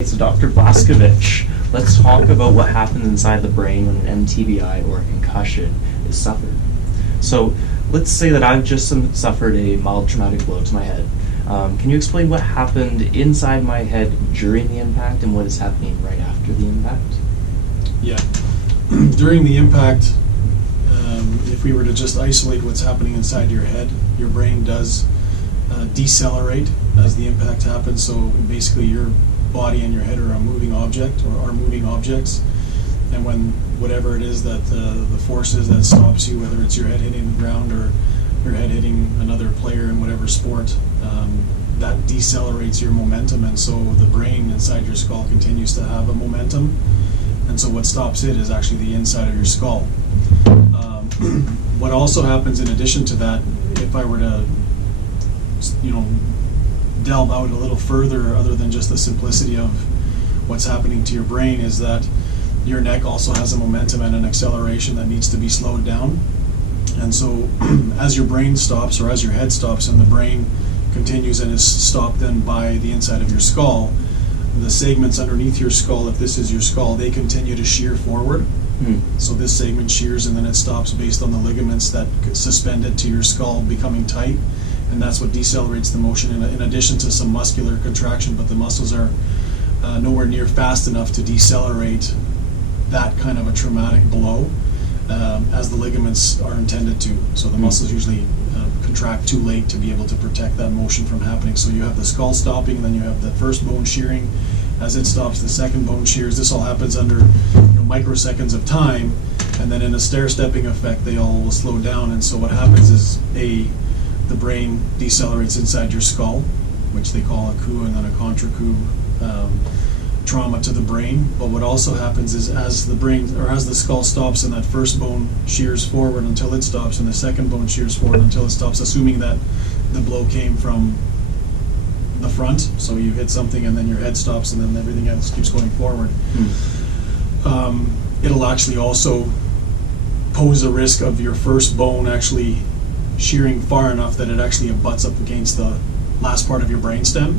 So Dr. Blaskovich, let's talk about what happens inside the brain when an MTBI or a concussion is suffered. So let's say that I've just suffered a mild traumatic blow to my head. Can you explain what happened inside my head during the impact and what is happening right after the impact? Yeah. During the impact, if we were to just isolate what's happening inside your head, your brain does decelerate as the impact happens. So basically your body and your head are a moving object, or are moving objects, and when whatever it is that the force is that stops you, whether it's your head hitting the ground or your head hitting another player in whatever sport, that decelerates your momentum, and so the brain inside your skull continues to have a momentum, and so what stops it is actually the inside of your skull. What also happens in addition to that, if I were to delve out a little further, other than just the simplicity of what's happening to your brain, is that your neck also has a momentum and an acceleration that needs to be slowed down. And so as your brain stops, or as your head stops and the brain continues and is stopped then by the inside of your skull, the segments underneath your skull, if this is your skull, they continue to shear forward. So this segment shears and then it stops based on the ligaments that suspend it to your skull becoming tight, and that's what decelerates the motion in addition to some muscular contraction, but the muscles are nowhere near fast enough to decelerate that kind of a traumatic blow as the ligaments are intended to. So the muscles usually contract too late to be able to protect that motion from happening. So you have the skull stopping, and then you have the first bone shearing. As it stops, the second bone shears. This all happens under microseconds of time, and then in a stair-stepping effect, they all will slow down. And so what happens is the brain decelerates inside your skull, which they call a coup and then a contra coup trauma to the brain. But what also happens is as the skull stops and that first bone shears forward until it stops, and the second bone shears forward until it stops, assuming that the blow came from the front, so you hit something and then your head stops and then everything else keeps going forward. It'll actually also pose a risk of your first bone actually shearing far enough that it actually butts up against the last part of your brainstem,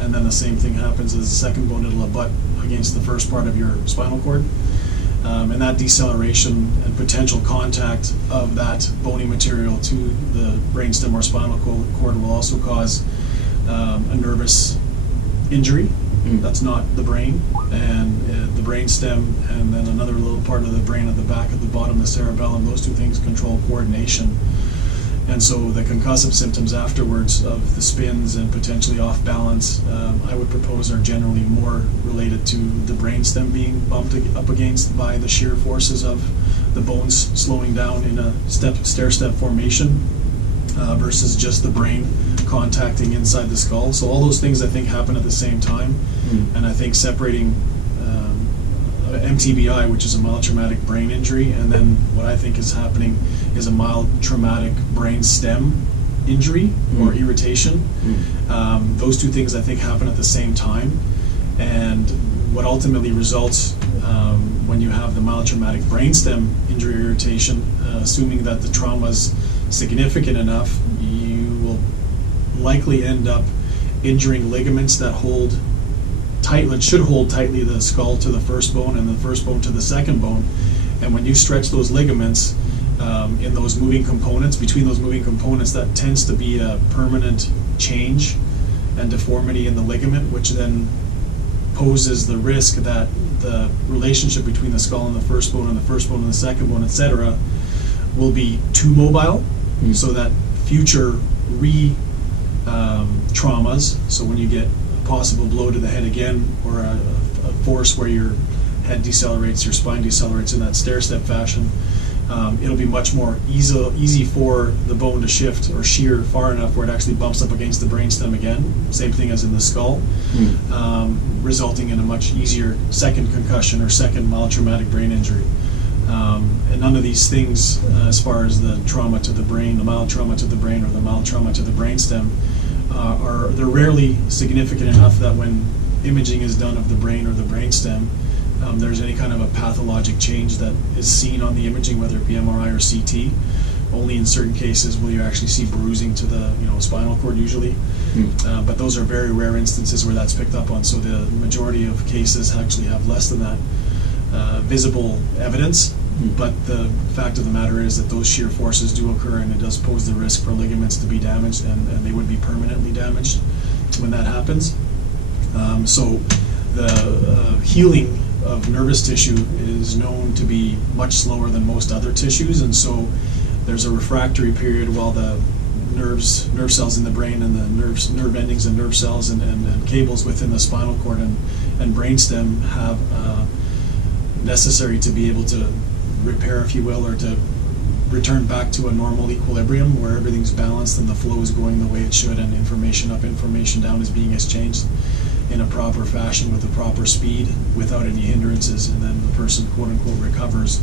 and then the same thing happens as the second bone. It'll butt against the first part of your spinal cord, and that deceleration and potential contact of that bony material to the brainstem or spinal cord will also cause a nervous injury. That's not the brain, and the brainstem, and then another little part of the brain at the back at the bottom, the cerebellum. Those two things control coordination. And so the concussive symptoms afterwards of the spins and potentially off balance, I would propose, are generally more related to the brainstem being bumped up against by the shear forces of the bones slowing down in a stair-step formation, versus just the brain contacting inside the skull. So all those things I think happen at the same time, and I think separating MTBI, which is a mild traumatic brain injury, and then what I think is happening is a mild traumatic brain stem injury or irritation. Those two things I think happen at the same time, and what ultimately results when you have the mild traumatic brainstem injury or irritation, assuming that the trauma is significant enough, you will likely end up injuring ligaments that should hold tightly the skull to the first bone and the first bone to the second bone. And when you stretch those ligaments in those moving components, between those moving components, that tends to be a permanent change and deformity in the ligament, which then poses the risk that the relationship between the skull and the first bone and the first bone and the second bone, etc., will be too mobile, so that future traumas, so when you get a possible blow to the head again, or a force where your head decelerates, your spine decelerates in that stair-step fashion, it'll be much more easy for the bone to shift or shear far enough where it actually bumps up against the brainstem again, same thing as in the skull, resulting in a much easier second concussion or second mild traumatic brain injury. And none of these things, as far as the trauma to the brain, the mild trauma to the brain or the mild trauma to the brainstem, they're rarely significant enough that when imaging is done of the brain or the brainstem, there's any kind of a pathologic change that is seen on the imaging, whether it be MRI or CT. only in certain cases will you actually see bruising to the spinal cord usually. But those are very rare instances where that's picked up on. So the majority of cases actually have less than that visible evidence. But the fact of the matter is that those shear forces do occur, and it does pose the risk for ligaments to be damaged, and they would be permanently damaged when that happens. So the healing of nervous tissue is known to be much slower than most other tissues, and so there's a refractory period while the nerve cells in the brain and the nerve endings and nerve cells and cables within the spinal cord and brainstem have necessary to be able to repair, if you will, or to return back to a normal equilibrium where everything's balanced and the flow is going the way it should, and information up, information down is being exchanged in a proper fashion with a proper speed without any hindrances, and then the person quote unquote recovers.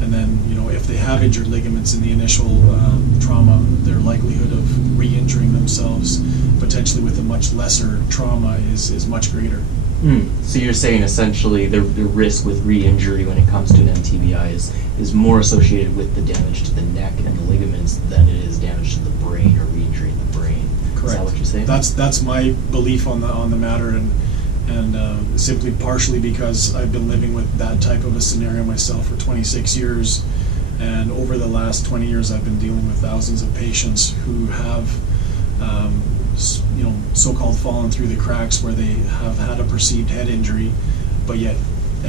And then if they have injured ligaments in the initial trauma, their likelihood of re-injuring themselves potentially with a much lesser trauma is much greater. So you're saying essentially the risk with re-injury when it comes to an MTBI is more associated with the damage to the neck and the ligaments than it is damage to the brain or re-injury in the brain. Correct. Is that what you're saying? That's my belief on the matter, and simply partially because I've been living with that type of a scenario myself for 26 years, and over the last 20 years I've been dealing with thousands of patients who have so-called fallen through the cracks, where they have had a perceived head injury, but yet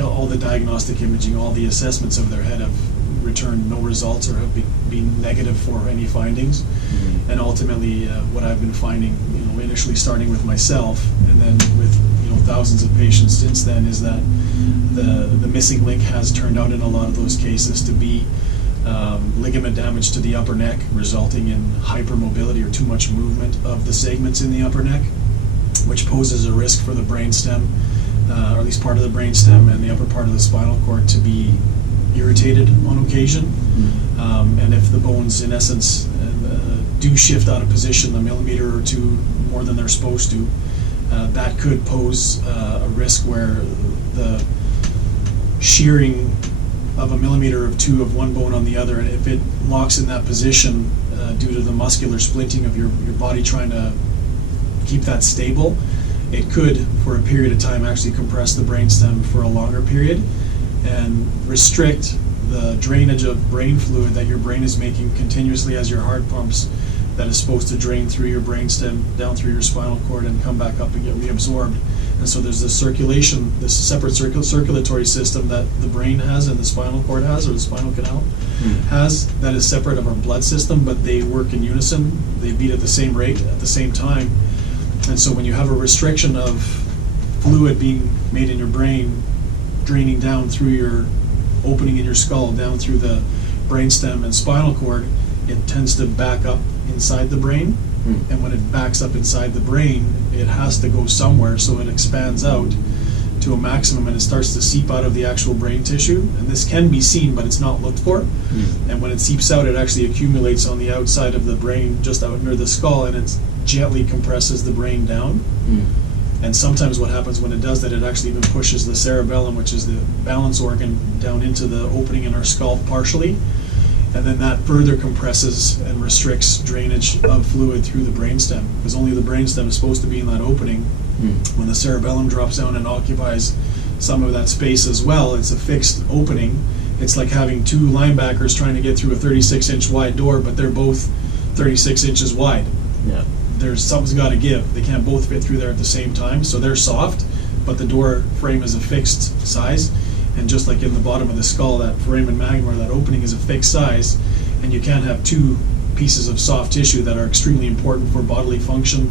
all the diagnostic imaging, all the assessments of their head have returned no results or have been negative for any findings. And ultimately what I've been finding, initially starting with myself and then with thousands of patients since then, is that the missing link has turned out in a lot of those cases to be ligament damage to the upper neck, resulting in hypermobility or too much movement of the segments in the upper neck, which poses a risk for the brainstem, or at least part of the brainstem and the upper part of the spinal cord, to be irritated on occasion. And if the bones, in essence, do shift out of position a millimeter or two more than they're supposed to, that could pose a risk where the shearing of a millimeter or two of one bone on the other, and if it locks in that position due to the muscular splinting of your body trying to keep that stable, it could, for a period of time, actually compress the brainstem for a longer period and restrict the drainage of brain fluid that your brain is making continuously as your heart pumps, that is supposed to drain through your brainstem, down through your spinal cord, and come back up and get reabsorbed. And so there's this circulation, this separate circulatory system that the brain has and the spinal cord has, or the spinal canal has, that is separate of our blood system, but they work in unison. They beat at the same rate at the same time. And so when you have a restriction of fluid being made in your brain, draining down through your opening in your skull, down through the brainstem and spinal cord, it tends to back up inside the brain. And when it backs up inside the brain, it has to go somewhere, so it expands out to a maximum and it starts to seep out of the actual brain tissue. And this can be seen, but it's not looked for. And when it seeps out, it actually accumulates on the outside of the brain, just out near the skull, and it gently compresses the brain down. And sometimes what happens when it does that, it actually even pushes the cerebellum, which is the balance organ, down into the opening in our skull partially. And then that further compresses and restricts drainage of fluid through the brainstem, because only the brainstem is supposed to be in that opening. When the cerebellum drops down and occupies some of that space as well, it's a fixed opening. It's like having two linebackers trying to get through a 36-inch wide door, but they're both 36 inches wide. Something's got to give. They can't both fit through there at the same time, so they're soft, but the door frame is a fixed size. And just like in the bottom of the skull, that foramen magnum, or that opening, is a fixed size, and you can't have two pieces of soft tissue that are extremely important for bodily function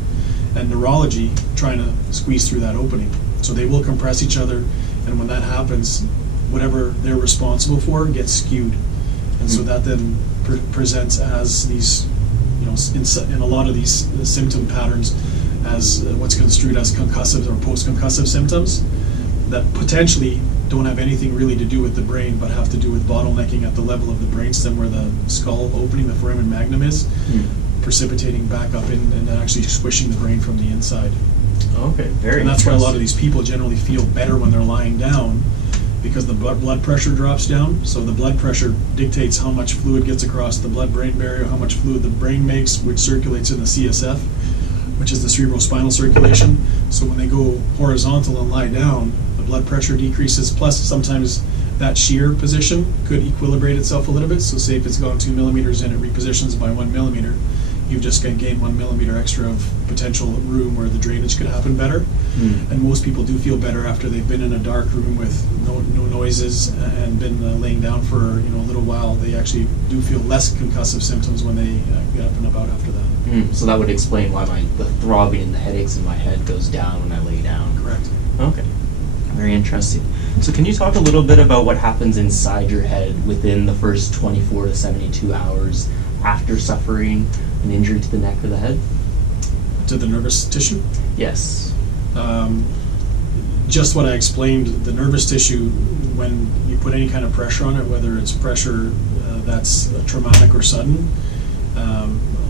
and neurology trying to squeeze through that opening. So they will compress each other, and when that happens, whatever they're responsible for gets skewed. And so that then presents as these, in a lot of these symptom patterns, as what's construed as concussive or post-concussive symptoms that potentially don't have anything really to do with the brain, but have to do with bottlenecking at the level of the brainstem, where the skull opening, the foramen magnum, is precipitating back up in and actually squishing the brain from the inside. Okay, very. And that's why a lot of these people generally feel better when they're lying down, because the blood pressure drops down. So the blood pressure dictates how much fluid gets across the blood-brain barrier, how much fluid the brain makes, which circulates in the CSF, which is the cerebrospinal circulation. So when they go horizontal and lie down, the blood pressure decreases, plus sometimes that shear position could equilibrate itself a little bit. So say if it's gone 2 millimeters and it repositions by 1 millimeter, you've just gained 1 millimeter extra of potential room where the drainage could happen better. And most people do feel better after they've been in a dark room with no noises and been laying down for a little while. They actually do feel less concussive symptoms when they get up and about after that. So that would explain why the throbbing and the headaches in my head goes down when I lay down. Correct. Okay. Very interesting. So can you talk a little bit about what happens inside your head within the first 24 to 72 hours after suffering an injury to the neck or the head? To the nervous tissue? Yes. Just what I explained, the nervous tissue, when you put any kind of pressure on it, whether it's pressure that's traumatic or sudden,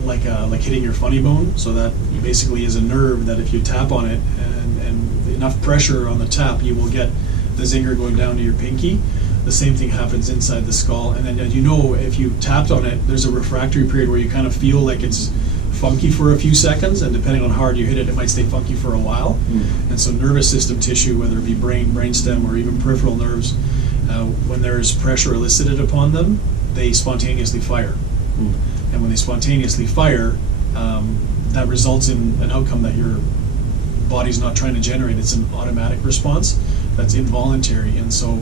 like hitting your funny bone, so that basically is a nerve that if you tap on it and enough pressure on the tap, you will get the zinger going down to your pinky. The same thing happens inside the skull, and then if you tapped on it, there's a refractory period where you kind of feel like it's funky for a few seconds, and depending on how hard you hit it, it might stay funky for a while. And so nervous system tissue, whether it be brain, brainstem, or even peripheral nerves, when there's pressure elicited upon them, they spontaneously fire. And when they spontaneously fire, that results in an outcome that your body's not trying to generate. It's an automatic response that's involuntary. And so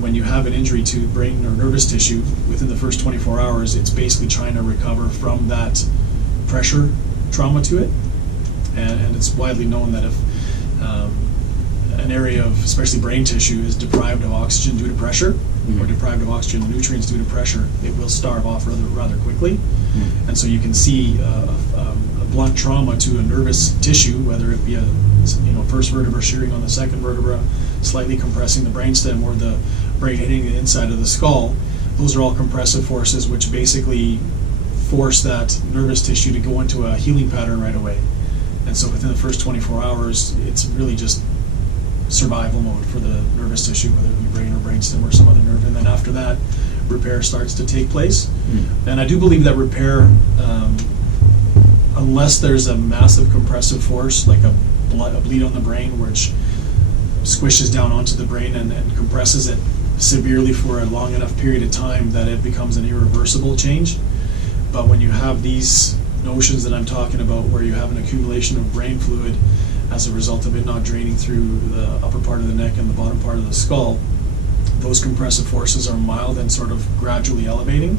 when you have an injury to brain or nervous tissue, within the first 24 hours, it's basically trying to recover from that pressure trauma to it. And it's widely known that if an area of especially brain tissue is deprived of oxygen due to pressure, or deprived of oxygen and nutrients due to pressure, it will starve off rather quickly. And so you can see a blunt trauma to a nervous tissue, whether it be a first vertebra shearing on the second vertebra, slightly compressing the brainstem, or the brain hitting the inside of the skull. Those are all compressive forces which basically force that nervous tissue to go into a healing pattern right away. And so within the first 24 hours, it's really just survival mode for the nervous tissue, whether it be brain or brainstem or some other nerve. And then after that, repair starts to take place. And I do believe that repair, unless there's a massive compressive force, like a bleed on the brain, which squishes down onto the brain and compresses it severely for a long enough period of time that it becomes an irreversible change. But when you have these notions that I'm talking about, where you have an accumulation of brain fluid as a result of it not draining through the upper part of the neck and the bottom part of the skull, those compressive forces are mild and sort of gradually elevating.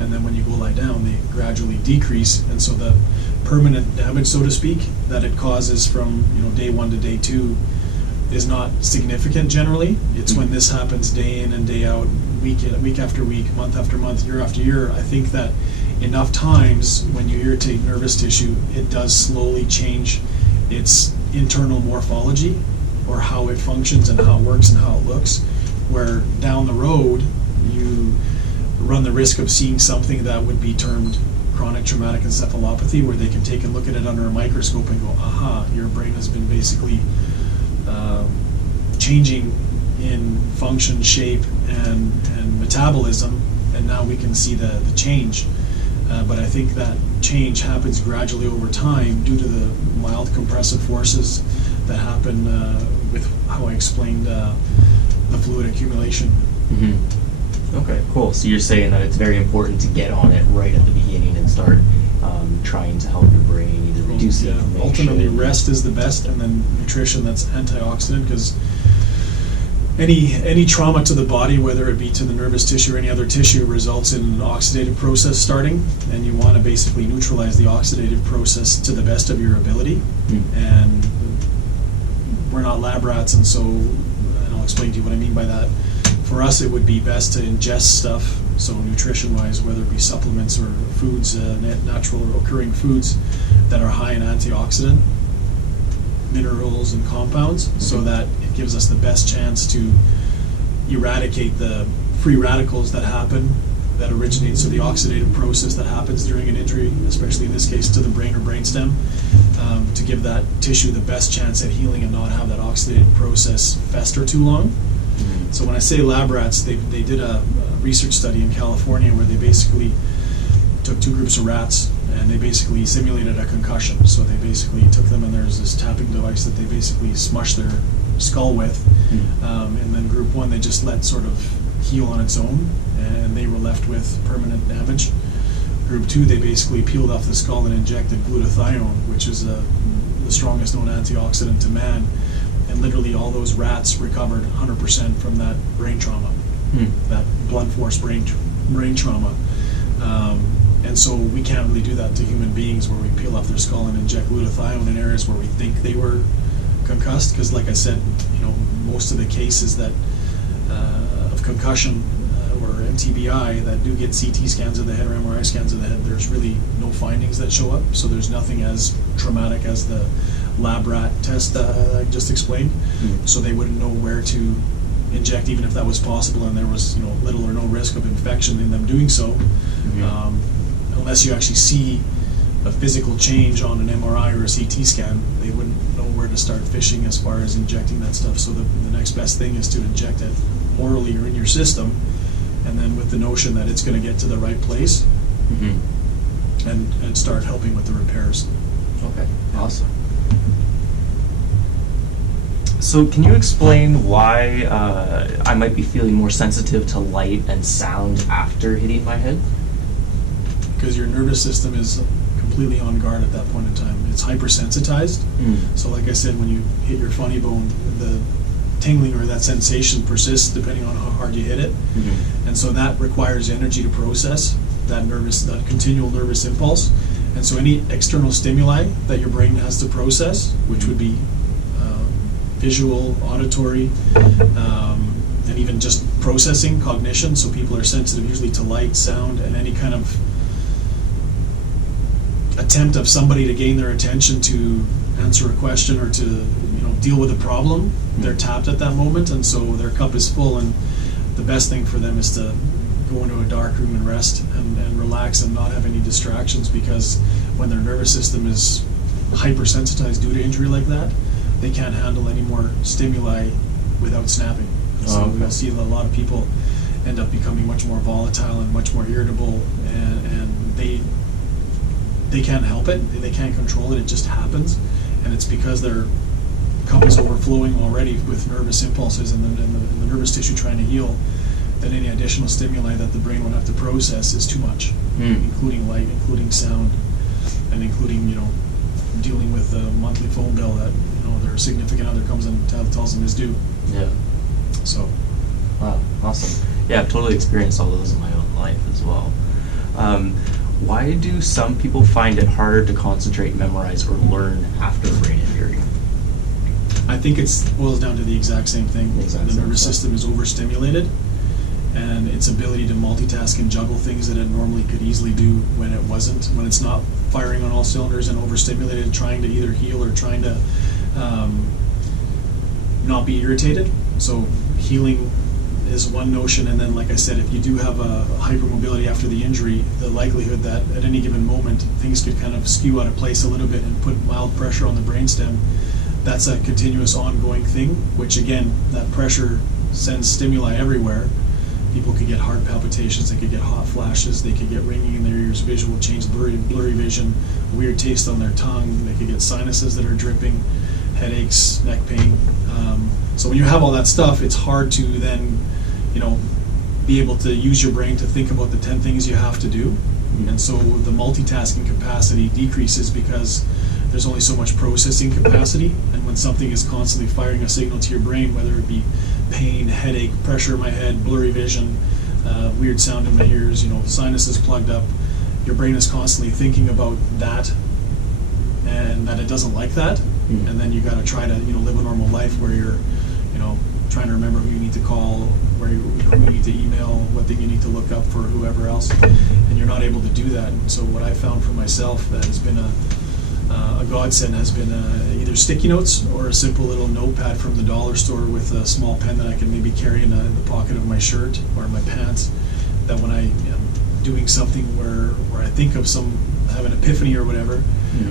And then when you go lie down, they gradually decrease. And so the permanent damage, so to speak, that it causes from day 1 to day 2 is not significant generally. It's when this happens day in and day out, week after week, month after month, year after year, I think that enough times when you irritate nervous tissue, it does slowly change its internal morphology, or how it functions and how it works and how it looks, where down the road you run the risk of seeing something that would be termed chronic traumatic encephalopathy, where they can take a look at it under a microscope and go, aha, your brain has been basically changing in function, shape, and metabolism, and now we can see the change. But I think that change happens gradually over time due to the mild compressive forces that happen with how I explained the fluid accumulation. Okay, cool. So you're saying that it's very important to get on it right at the beginning and start trying to help your brain either reduce the inflammation. Ultimately, rest is the best, and then nutrition that's antioxidant, because any trauma to the body, whether it be to the nervous tissue or any other tissue, results in an oxidative process starting, and you want to basically neutralize the oxidative process to the best of your ability. And we're not lab rats, and I'll explain to you what I mean by that. For us, it would be best to ingest stuff, so nutrition-wise, whether it be supplements or foods, natural occurring foods that are high in antioxidant, minerals, and compounds, so that it gives us the best chance to eradicate the free radicals that happen, that originate, so the oxidative process that happens during an injury, especially in this case to the brain or brainstem, to give that tissue the best chance at healing and not have that oxidative process fester too long. So when I say lab rats, they did a research study in California where they basically took two groups of rats and they basically simulated a concussion. So they basically took them, and there's this tapping device that they basically smushed their skull with. And then group one, they just let sort of heal on its own, and they were left with permanent damage. Group two, they basically peeled off the skull and injected glutathione, which is the strongest known antioxidant to man. And literally all those rats recovered 100% from that brain trauma, that blunt force brain trauma. And so we can't really do that to human beings, where we peel off their skull and inject glutathione in areas where we think they were concussed. Because like I said, most of the cases that of concussion or MTBI that do get CT scans of the head or MRI scans of the head, there's really no findings that show up. So there's nothing as traumatic as the lab rat test I just explained. So they wouldn't know where to inject, even if that was possible, and there was little or no risk of infection in them doing so. Unless you actually see a physical change on an MRI or a CT scan, they wouldn't know where to start fishing as far as injecting that stuff. So the next best thing is to inject it orally or in your system, and then with the notion that it's going to get to the right place, and start helping with the repairs. Okay, awesome. So can you explain why I might be feeling more sensitive to light and sound after hitting my head? Because your nervous system is completely on guard at that point in time. It's hypersensitized. So like I said, when you hit your funny bone, the tingling or that sensation persists depending on how hard you hit it. And so that requires energy to process that continual nervous impulse. And so any external stimuli that your brain has to process, which would be visual, auditory, and even just processing, cognition. So people are sensitive usually to light, sound, and any kind of attempt of somebody to gain their attention to answer a question or to deal with a problem. They're tapped at that moment, and so their cup is full, and the best thing for them is to go into a dark room and rest and relax and not have any distractions, because when their nervous system is hypersensitized due to injury like that, they can't handle any more stimuli without snapping. So we'll see that a lot of people end up becoming much more volatile and much more irritable, and they can't help it, they can't control it, it just happens, and it's because their cup is overflowing already with nervous impulses and the nervous tissue trying to heal, that any additional stimuli that the brain would have to process is too much, including light, including sound, and including dealing with a monthly phone bill that their significant other comes and tells them is due. Yeah. So. Wow, awesome. Yeah, I've totally experienced all those in my own life as well. Why do some people find it harder to concentrate, memorize, or learn after a brain injury? I think it boils down to the exact same thing. The nervous system is overstimulated, and its ability to multitask and juggle things that it normally could easily do when it wasn't, when it's not firing on all cylinders and overstimulated, trying to either heal or trying to not be irritated. So healing is one notion, and then like I said, if you do have a hypermobility after the injury, the likelihood that at any given moment things could kind of skew out of place a little bit and put mild pressure on the brainstem, that's a continuous ongoing thing, which again, that pressure sends stimuli everywhere. People could get heart palpitations, they could get hot flashes, they could get ringing in their ears, visual change, blurry vision, weird taste on their tongue, they could get sinuses that are dripping, headaches, neck pain. So when you have all that stuff, it's hard to then, be able to use your brain to think about the 10 things you have to do. And so the multitasking capacity decreases because there's only so much processing capacity. And when something is constantly firing a signal to your brain, whether it be pain, headache, pressure in my head, blurry vision, weird sound in my ears, sinuses plugged up, your brain is constantly thinking about that, and that it doesn't like that. And then you got to try to live a normal life where you're trying to remember who you need to call, who you need to email, what thing you need to look up for whoever else, and you're not able to do that. And so what I found for myself that has been a godsend has been either sticky notes or a simple little notepad from the dollar store with a small pen that I can maybe carry in the pocket of my shirt or my pants, that when I am doing something where I think of have an epiphany or whatever,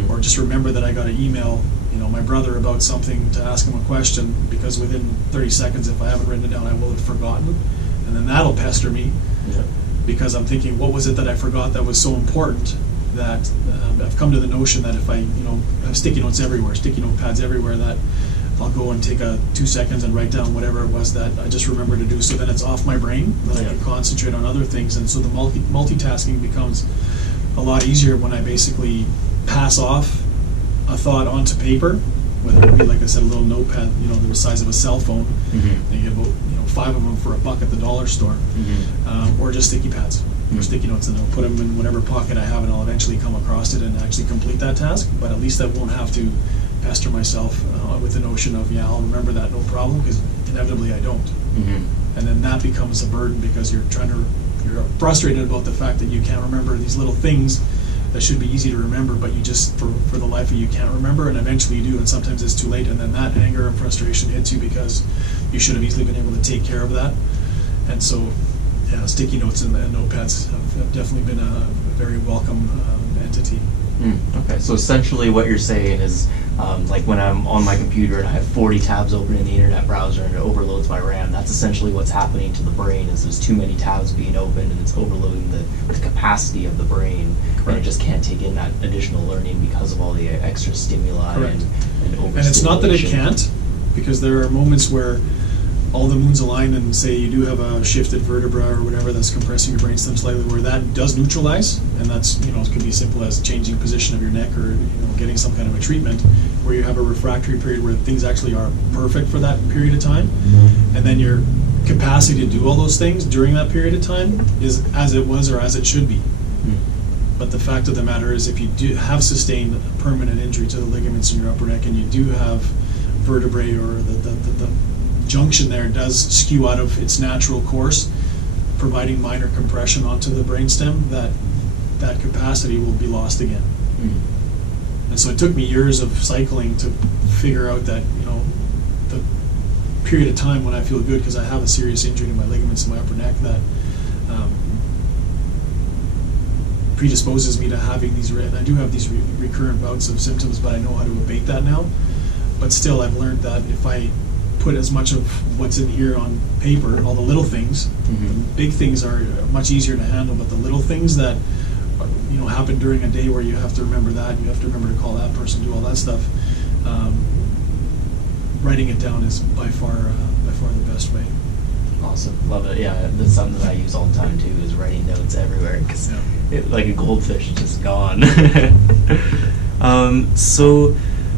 or just remember that I got an email my brother about something to ask him a question, because within 30 seconds, if I haven't written it down, I will have forgotten. And then that'll pester me because I'm thinking, what was it that I forgot that was so important that I've come to the notion that if I have sticky notes everywhere, sticky notepads everywhere, that I'll go and take 2 seconds and write down whatever it was that I just remembered to do, so then it's off my brain, that I can concentrate on other things. And so the multitasking becomes a lot easier when I basically pass off a thought onto paper, whether it be, like I said, a little notepad, the size of a cell phone. They get about 5 of them for $1 at the dollar store, or just sticky pads or sticky notes, and I'll put them in whatever pocket I have, and I'll eventually come across it and actually complete that task. But at least I won't have to pester myself with the notion of, I'll remember that, no problem, because inevitably I don't. And then that becomes a burden, because you're frustrated about the fact that you can't remember these little things that should be easy to remember, but you just, for the life of you, can't remember, and eventually you do, and sometimes it's too late, and then that anger and frustration hits you because you should have easily been able to take care of that. And so, sticky notes and notepads have definitely been a very welcome entity. Okay, so essentially what you're saying is, like when I'm on my computer and I have 40 tabs open in the internet browser and it overloads my RAM, that's essentially what's happening to the brain, is there's too many tabs being opened and it's overloading the capacity of the brain. Correct. And it just can't take in that additional learning because of all the extra stimuli and overstimulation. And it's not that it can't, because there are moments where all the moons align, and say you do have a shifted vertebra or whatever that's compressing your brainstem slightly, where that does neutralize, and that's, it could be simple as changing position of your neck, or getting some kind of a treatment where you have a refractory period where things actually are perfect for that period of time, and then your capacity to do all those things during that period of time is as it was or as it should be. But the fact of the matter is, if you do have sustained a permanent injury to the ligaments in your upper neck, and you do have vertebrae, or the junction there does skew out of its natural course, providing minor compression onto the brainstem, that capacity will be lost again. And so it took me years of cycling to figure out that, the period of time when I feel good, because I have a serious injury to my ligaments in my upper neck that predisposes me to having these, I do have these recurrent bouts of symptoms, but I know how to abate that now. But still, I've learned that if I put as much of what's in here on paper, all the little things, the big things are much easier to handle, but the little things that happen during a day where you have to remember that, you have to remember to call that person, do all that stuff, writing it down is by far the best way. Awesome, love it. Yeah, that's something that I use all the time too, is writing notes everywhere, because like a goldfish, it's just gone. So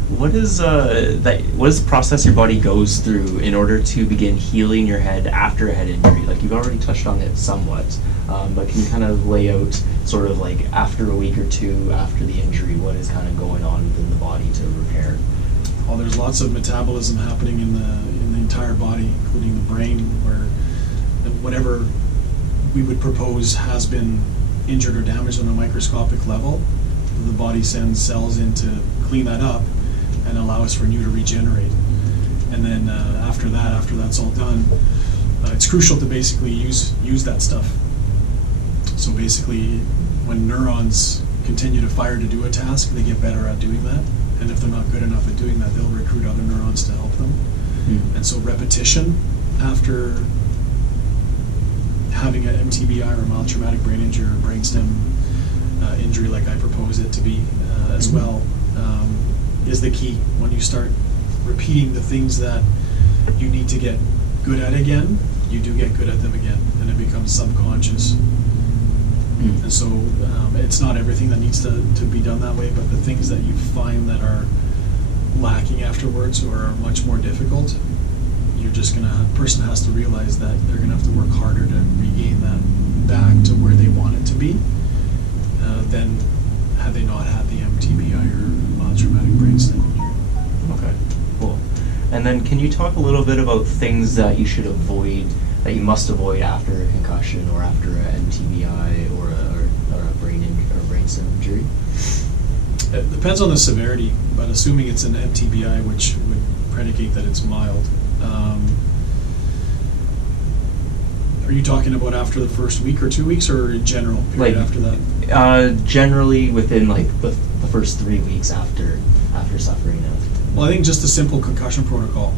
what is the process your body goes through in order to begin healing your head after a head injury? Like, you've already touched on it somewhat, but can you kind of lay out sort of like after a week or two after the injury, what is kind of going on within the body to repair? Well, there's lots of metabolism happening in the entire body, including the brain, where whatever we would propose has been injured or damaged on a microscopic level, the body sends cells in to clean that up and allow us for new to regenerate. And then after that's all done, it's crucial to basically use that stuff. So basically, when neurons continue to fire to do a task, they get better at doing that. And if they're not good enough at doing that, they'll recruit other neurons to help them. And so repetition after having an MTBI or mild traumatic brain injury or brainstem injury, like I propose it to be as well, is the key. When you start repeating the things that you need to get good at again, you do get good at them again, and it becomes subconscious. And so it's not everything that needs to be done that way, but the things that you find that are lacking afterwards or are much more difficult, you're just person has to realize that they're gonna have to work harder to regain that back to where they want it to be than had they not had the MTBI or mild traumatic brainstem injury. Okay, cool. And then can you talk a little bit about things that you should avoid, that you must avoid after a concussion or after an MTBI or a brainstem injury? It depends on the severity, but assuming it's an MTBI, which would predicate that it's mild. Are you talking about after the first week or 2 weeks, or in general period after that? Generally within like the first 3 weeks after suffering it. Well, I think just a simple concussion protocol,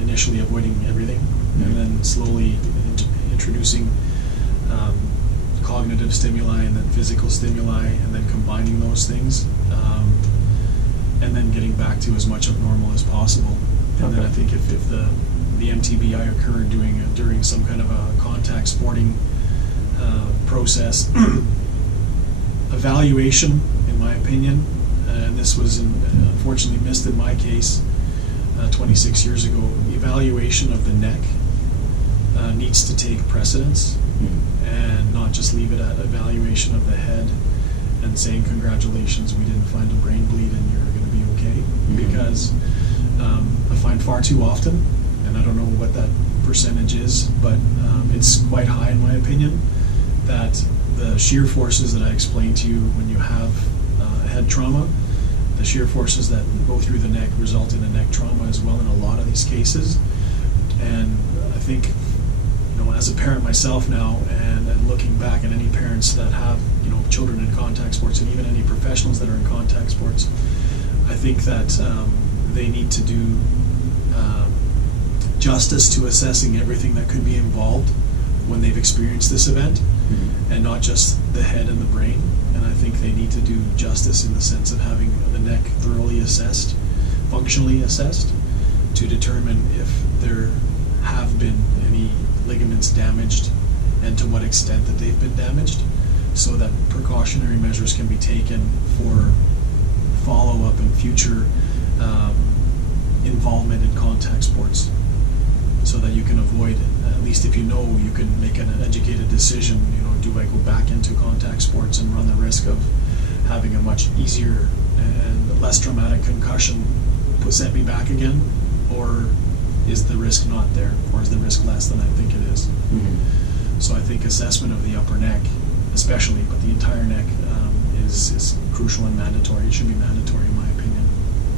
initially avoiding everything, and then slowly introducing cognitive stimuli and then physical stimuli, and then combining those things, and then getting back to as much of normal as possible. And then I think if the MTBI occurred during some kind of a contact sporting process, evaluation, in my opinion, and this was unfortunately missed in my case 26 years ago, evaluation of the neck needs to take precedence, and not just leave it at evaluation of the head and saying congratulations, we didn't find a brain bleed and you're going to be okay. Because I find far too often, and I don't know what that percentage is, but it's quite high in my opinion, that the shear forces that I explained to you when you have head trauma, the shear forces that go through the neck result in a neck trauma as well in a lot of these cases. And I think, as a parent myself now, and looking back at any parents that have, children in contact sports, and even any professionals that are in contact sports, I think that they need to do justice to assessing everything that could be involved when they've experienced this event, and not just the head and the brain. And I think they need to do justice in the sense of having the neck thoroughly assessed, functionally assessed, to determine if there have been any ligaments damaged and to what extent that they've been damaged, so that precautionary measures can be taken for follow-up and future involvement in contact sports, so that you can avoid, at least if you can make an educated decision, do I go back into contact sports and run the risk of having a much easier and less traumatic concussion set me back again, or is the risk not there, or is the risk less than I think it is? So I think assessment of the upper neck, especially, but the entire neck, is crucial and mandatory. It should be mandatory in my opinion.